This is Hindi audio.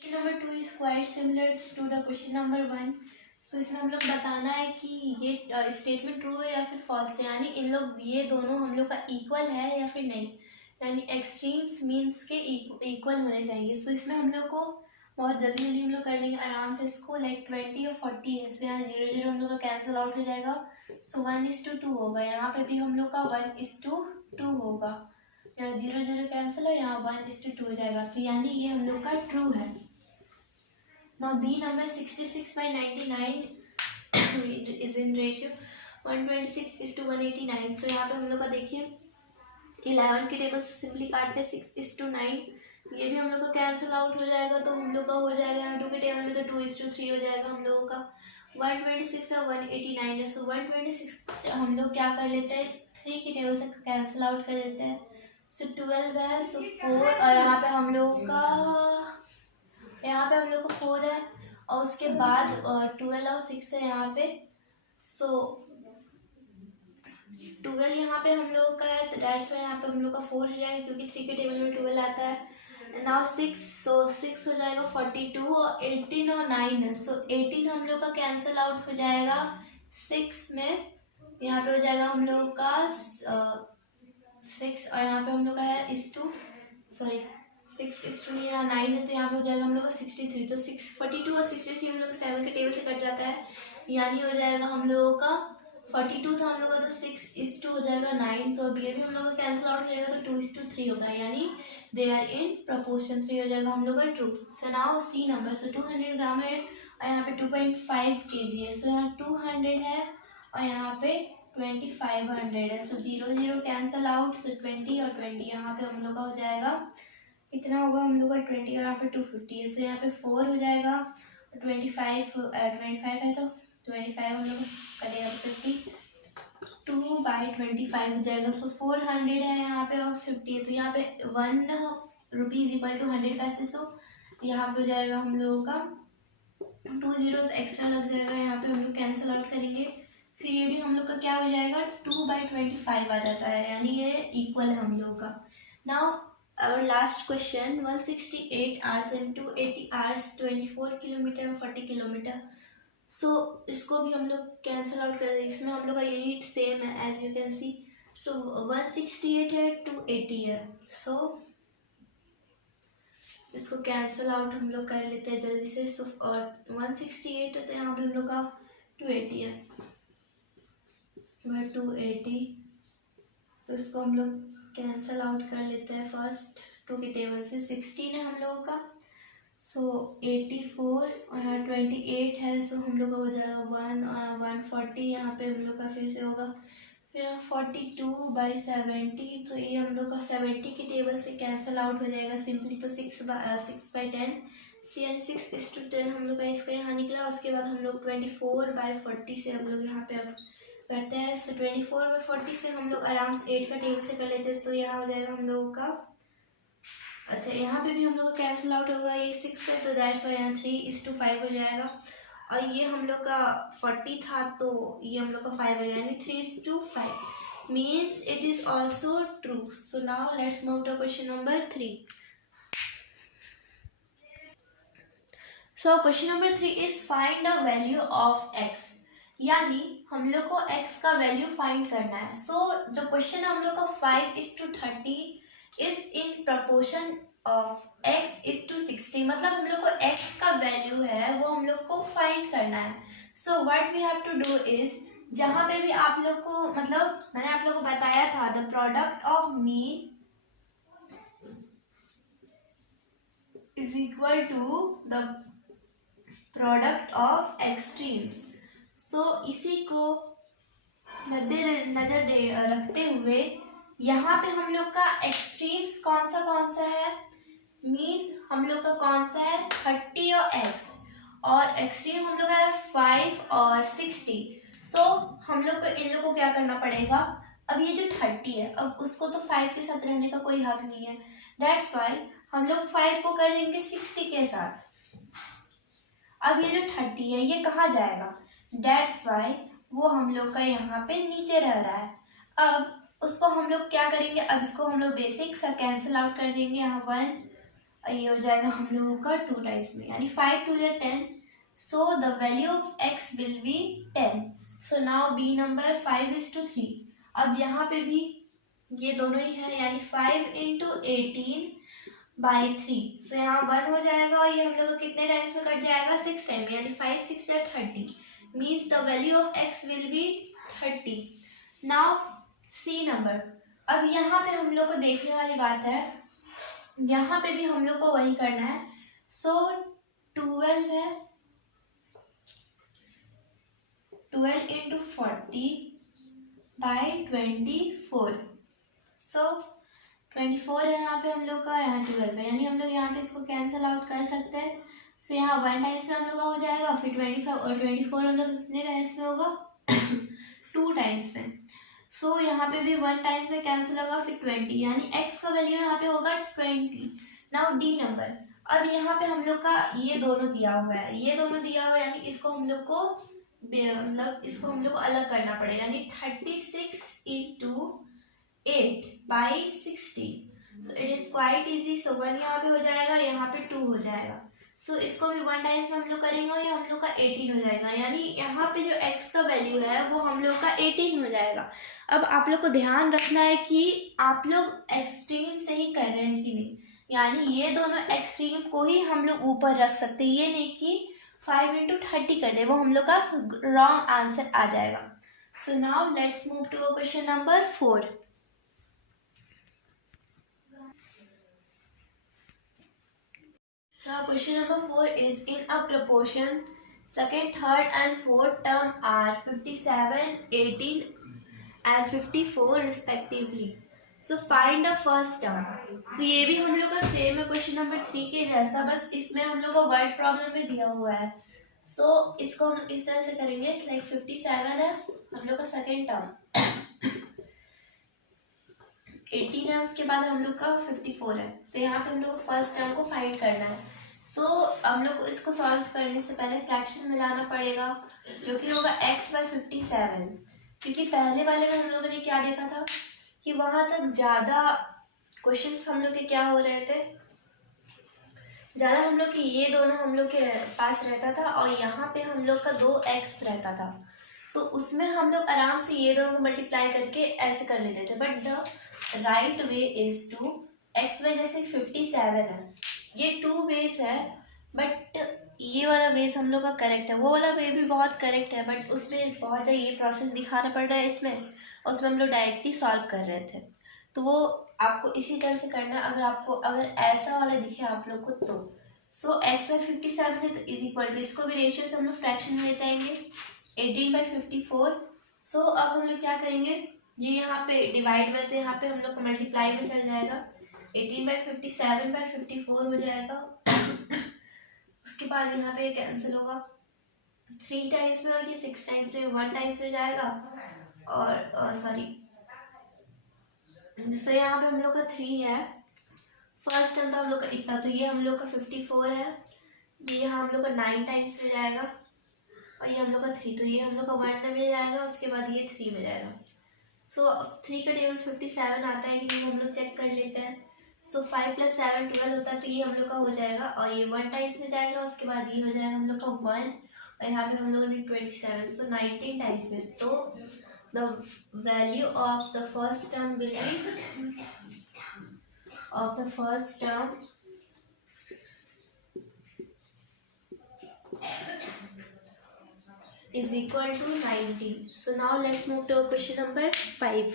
Question number 2 is quite similar to the question number 1. सो इसमें हम लोग बताना है कि ये स्टेटमेंट ट्रू है या फिर फॉल्स है, यानी इन लोग ये दोनों हम लोग का इक्वल है या फिर नहीं, यानी एक्सट्रीम्स मीन्स के इक्वल होने चाहिए. सो इसमें हम लोग को बहुत जल्दी जल्दी हम लोग कर लेंगे आराम से इसको. लाइक 20 और 40 है, सो यहाँ 0 0 हम लोग का कैंसिल आउट हो जाएगा. सो 1:2 होगा. यहाँ पे भी हम लोग का 1:2 होगा. यहाँ 0 0 कैंसिल है, यहाँ 1:2 हो जाएगा. तो यानी ये हम लोग का ट्रू है. Now B number 66/99 is in ratio 126:189. So यहाँ पे हम लोग का देखिए 11 के टेबल से सिंपली काटते 6:9. ये भी हम लोग का कैंसिल आउट हो जाएगा, तो हम लोग का हो जाएगा यहाँ 2 के टेबल में तो 2:3 हो जाएगा हम लोगों का. 126 और 189 है. सो 126 हम लोग क्या कर लेते हैं, 3 के टेबल से कैंसिल आउट कर देते हैं. सो 12 है, सो 4 और यहाँ पे हम लोग का 4 है और उसके बाद 12 और 6 है यहाँ पे. सो 12 यहाँ पे हम लोग का है, तो डेट्स वाई यहाँ पे हम लोग का 4 हो जाएगा क्योंकि 3 के टेबल में 12 आता है. नाउ 6, सो 6 हो जाएगा 42 और 18 और 9 है. सो 18 हम लोग का कैंसिल आउट हो जाएगा 6 में. यहाँ पे हो जाएगा हम लोग का 6 और यहाँ पे हम लोग का है 6:2 यहाँ 9 है, तो यहाँ पे हो जाएगा हम लोग का 63. तो 42 और 63 हम लोग 7 के टेबल से कट जाता है, यानी हो जाएगा हम लोगों का 42 था हम लोग का, तो 6:2 हो जाएगा 9. तो अब ये भी हम लोग का कैंसिल आउट हो जाएगा, तो 2:3 होगा, यानी दे आर इन प्रपोर्शन. से हो जाएगा हम लोग का true. So now C number. So 200 gram है और यहाँ पे 2.5 kg है. सो यहाँ 200 है और यहाँ पे 2500 है. सो 0 0 कैंसल आउट. सो 20 और 20 यहाँ पे हम लोग का हो जाएगा इतना होगा हम लोग का 20 और यहाँ पे 250 है. सो यहाँ पे 4 हो जाएगा. 25 है तो 25 हम लोग करेगा 52/25 हो जाएगा. सो 400 है यहाँ पे और 50 है, तो यहाँ पे 1 रुपीज़ इक्वल टू 100 पैसे. सो यहाँ पे हो जाएगा हम लोगों का 2 zeros एक्स्ट्रा लग जाएगा. यहाँ पे हम लोग कैंसिल आउट करेंगे, फिर ये भी हम लोग का क्या हो जाएगा 2/25 आ जाता है, यानी ये इक्वल है हम लोग का. Now our last question, 168 hours and 280 hours, 24 kilometre और 40 किलोमीटर. सो इसको भी हम लोग कैंसिल आउट कर देंगे. इसमें हम लोग का यूनिट सेम है एज यू कैन सी. सो 168 है, 280 है. सो इसको कैंसिल आउट हम लोग कर लेते हैं जल्दी से. सो और 168 है तो यहाँ पर हम लोग का 280 है, 280. सो इसको हम लोग कैंसल आउट कर लेते हैं फर्स्ट 2 के टेबल से. 16 है हम लोगों का. सो 84 और यहाँ 28 है. सो हम लोग का हो जाएगा 140. यहाँ पे हम लोग का फिर से होगा फिर 42/70. तो ये हम लोग का 70 के टेबल से कैंसल आउट हो जाएगा सिंपली. तो 6/10 यानी 6:10 हम लोग का इसका यहाँ निकला. उसके बाद हम लोग 24/40 से हम लोग यहाँ पे अब करते हैं. सो 24/40 से हम लोग आराम से 8 का टेबल से कर लेते हैं. तो यहाँ हो जाएगा हम लोगों का, अच्छा यहाँ पे भी हम लोग का कैंसिल आउट होगा. ये 6 है तो दैट्स वाई यहाँ 3:5 हो जाएगा. और ये हम लोग का 40 था तो ये हम लोग का 5 है, यानी 3:5 means it is also true. So now let's move to question number 3. So question number 3 is find the value of x, यानी हम लोग को x का वैल्यू फाइंड करना है. सो जो क्वेश्चन हम लोग का 5:30 is in proportion of x:60, मतलब हम लोग को x का वैल्यू है वो हम लोग को फाइंड करना है. So what we have to do is, जहाँ पे भी आप लोग को मतलब मैंने आप लोग को बताया था the product of mean is equal to the product of extremes. So इसी को मद्देनजर रखते हुए यहाँ पे हम लोग का एक्सट्रीम्स कौन सा है, मीन हम लोग का कौन सा है 30 और x, और एक्सट्रीम हम लोग का है 5 और 60. सो हम लोग को इन लोग को क्या करना पड़ेगा, अब ये जो 30 है अब उसको तो 5 के साथ रहने का कोई हक नहीं है. दैट्स वाई हम लोग 5 को कर लेंगे 60 के साथ. अब ये जो 30 है ये कहाँ जाएगा, दैट्स वाई वो हम लोग का यहाँ पे नीचे रह रहा है. अब उसको हम लोग क्या करेंगे, अब इसको हम लोग बेसिक सा कैंसिल आउट कर देंगे. यहाँ 1 और ये हो जाएगा हम लोगों का 2 टाइम्स में, यानी 5 2 या 10. So the value of x will be 10. So now B number 5:3. अब यहाँ पे भी ये दोनों ही है, यानी 5 × 18/3. सो यहाँ 1 हो जाएगा और ये हम लोग को कितने टाइम्स में कट जाएगा, 6 टाइम, यानी 5 6 या 30. Means the value of x will be 30. Now C number. अब यहाँ पे हम लोग को देखने वाली बात है, यहाँ पे भी हम लोग को वही करना है. सो 12 है, 12 × 40/24. सो 24 है यहाँ पे हम लोग का, यहाँ 12 है, यानी हम लोग यहाँ पे इसको कैंसिल आउट कर सकते हैं. सो यहाँ 1 टाइम्स में हम लोग का हो जाएगा, फिर 25 और 24 हम लोग कितने टाइम्स में होगा 2 टाइम्स में. सो यहाँ पे भी 1 टाइम्स में कैंसिल होगा, फिर 20, यानी x का वैल्यू यहाँ पे होगा 20. Now D number. अब यहाँ पे हम लोग का ये दोनों दिया हुआ है, ये दोनों दिया हुआ है, यानी इसको हम लोग को मतलब इसको हम लोग को अलग करना पड़ेगा, यानी 36 × 8/16. So it is quite easy. So 1 यहाँ पे हो जाएगा, यहाँ पे 2 हो जाएगा. सो इसको भी 1 टाइम्स में हम लोग करेंगे और ये हम लोग का 18 हो जाएगा, यानी यहाँ पे जो x का वैल्यू है वो हम लोग का 18 हो जाएगा. अब आप लोग को ध्यान रखना है कि आप लोग एक्सट्रीम से ही कर रहे हैं कि नहीं, यानी ये दोनों एक्सट्रीम को ही हम लोग ऊपर रख सकते हैं, ये नहीं कि 5 × 30 कर दे, वो हम लोग का रॉन्ग आंसर आ जाएगा. So now let's move to question number 4. So question number 4 is in a proportion second, third and fourth term are 57, 18 and 54 respectively. So find the first term. So ये भी हम लोग का सेम है क्वेश्चन नंबर 3 के जैसा, बस इसमें हम लोग का वर्ड प्रॉब्लम में दिया हुआ है. सो इसको हम इस तरह से करेंगे, लाइक 57 है हम लोग का सेकेंड टर्म, 18 है उसके बाद हम लोग का 54 है. तो यहाँ पे हम लोग को फर्स्ट टर्म को फाइंड करना है. सो हम लोग को इसको सॉल्व करने से पहले फ्रैक्शन मिलाना पड़ेगा, जो कि होगा x/57. क्योंकि पहले वाले में हम लोगों ने क्या देखा था कि वहां तक ज़्यादा क्वेश्चंस हम लोग के क्या हो रहे थे, ज़्यादा हम लोग के ये दोनों हम लोग के पास रहता था और यहाँ पे हम लोग का 2x रहता था. तो उसमें हम लोग आराम से ये दोनों को मल्टीप्लाई करके ऐसे कर लेते थे. But the right way is to, x वजह से 57 है, ये 2 वेज है, बट ये वाला वेज हम लोग का करेक्ट है. वो वाला वे भी बहुत करेक्ट है, बट उसमें बहुत ज़्यादा ये प्रोसेस दिखाना पड़ रहा है इसमें, और उसमें हम लोग डायरेक्टली सॉल्व कर रहे थे. तो वो आपको इसी तरह से करना है. अगर ऐसा वाला दिखे आप लोग को तो. सो x/57 है तो इज इक्वल टू, इसको भी रेशियो से हम लोग फ्रैक्शन में लेते आएंगे, 18/54. सो अब हम लोग क्या करेंगे, ये यहाँ पे डिवाइड में, तो यहाँ पे हम लोग को मल्टीप्लाई में चल जाएगा, 18/57/54 हो जाएगा. उसके बाद यहाँ पे कैंसिल होगा, 3 टाइम्स में होगी, 6 टाइम्स में, 1 टाइम्स में जाएगा, और सॉरी. सो यहाँ पे हम लोग का 3 है, फर्स्ट टर्म तो हम लोग का इतना, तो ये हम लोग का 54 है, ये यहाँ हम लोग का 9 टाइम्स में जाएगा, और ये हम लोग का 3, तो ये हम लोग का 1 में जाएगा, उसके बाद ये 3 में जाएगा. सो 3 का टेबल 57 आता है कि नहीं हम लोग चेक कर लेते हैं. सो 5 + 7 12 होता है, तो ये हम लोग का हो जाएगा, और ये 1 टाइम्स में जाएगा, उसके बाद ये हो जाएगा हम लोग का 1, और यहाँ पे हम लोगों ने 27, सो 19 टाइम्स में. तो the value of the first term will be, of the first term is equal to 19. So now let's move to question number 5.